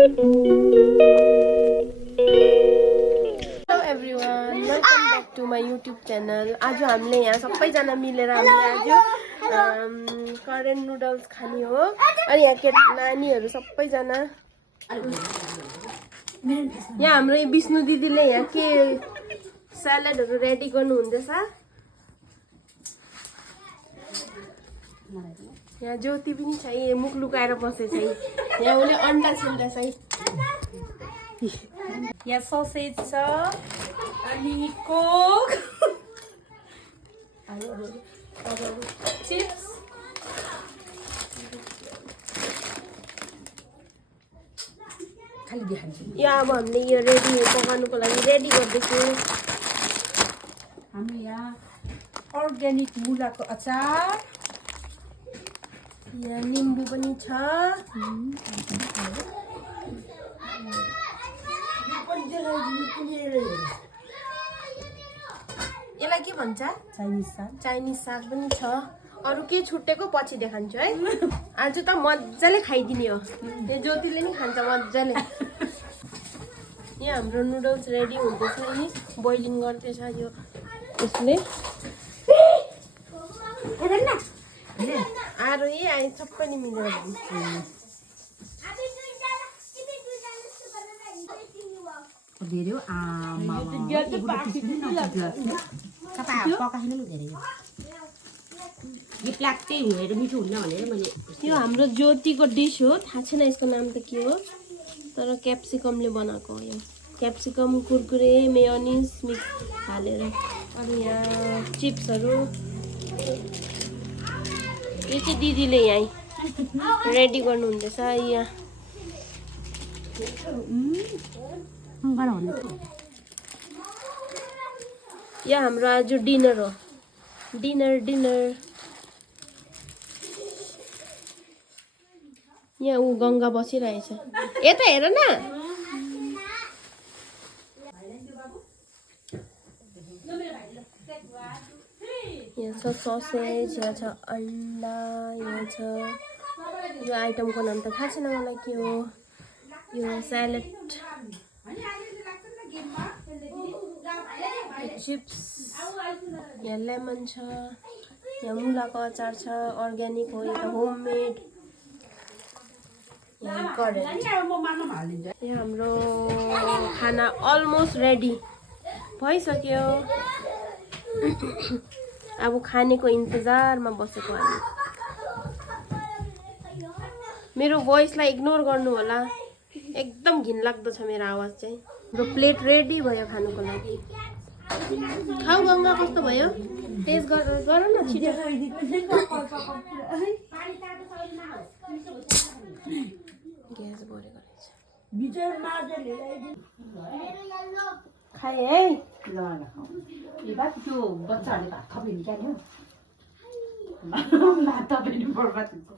Hello everyone, welcome back to my YouTube channel. आज हामीले यहाँ सबैजना मिलेर हामीले आज करेन्ट नुडल्स खाने हो अनि यहाँ नानीहरू सबैजना यहाँ हाम्रो विष्णु दिदीले यहाँ के सलाडहरू रेडी गर्नु हुँदैछ। यहाँ ज्योति पनि छ, मुख लुकाएर बसेछ। यहाँ उसले अन्डा छिल्दैछ। यहाँ ससेज छ अनि कोक चिप्स खाली देखाउँछु। यहाँ अब हामीले यो रेडी पकाउनुको लागि रेडी गर्दैछौँ। हामी यहाँ अर्ग्यानिक मुलाको अचार, यहाँ निम्बु पनि छ। यसलाई के भन्छ? चाइनिज साग, चाइनिज साग पनि छ। अरू के छुट्टेको पछि देखान्छु है। आज त मजाले खाइदिने हो। यो ज्योतिले नि खान्छ मजाले। यहाँ हाम्रो नुडल्स रेडी हुँदैछ नि, बोइलिङ गर्दैछ यो यसले। आरो आइ सबैले मिलेर धेरै आमा यो प्लाक्टै हुँदैन, मिठो हुन्न भनेर मैले। यो हाम्रो ज्योतिको डिस हो, थाहा छैन यसको नाम त के हो, तर क्याप्सिकमले बनाएको हो। यो क्याप्सिकम, कुरकुरे, मेयोनिज मिक्स हालेर। अनि यहाँ चिप्सहरू यो चाहिँ दिदीले यहाँ रेडी गर्नुहुँदैछ। यहाँ यहाँ हाम्रो आज डिनर हो। डिनर यहाँ ऊ गङ्गा बसिरहेछ। यता हेर न। यहाँ छ ससेज, यहाँ छ अन्डा, यहाँ छ यो आइटमको नाम त थाहा छैन मलाई के हो। यो स्यालेड, चिप्स, यहाँ लेमन छ, यहाँ मुलाको अचार छ, अर्ग्यानिक हो, यो त होममेड। यहाँ हाम्रो खाना अलमोस्ट रेडी भइसक्यो। अब खानेको इन्तजारमा बसेको हामी। मेरो भोइसलाई इग्नोर गर्नु होला, एकदम घिनलाग्दो छ मेरो आवाज चाहिँ। हाम्रो प्लेट रेडी भयो खानुको लागि। खाऊ गङ्गा, कस्तो भयो? टेस्ट गर न छिटो। ग्यास बढेको रहेछ। खाए है। त्यो बच्चाहरूले भात थपेन क्या भात थपेन बर्बाद हुन्छ।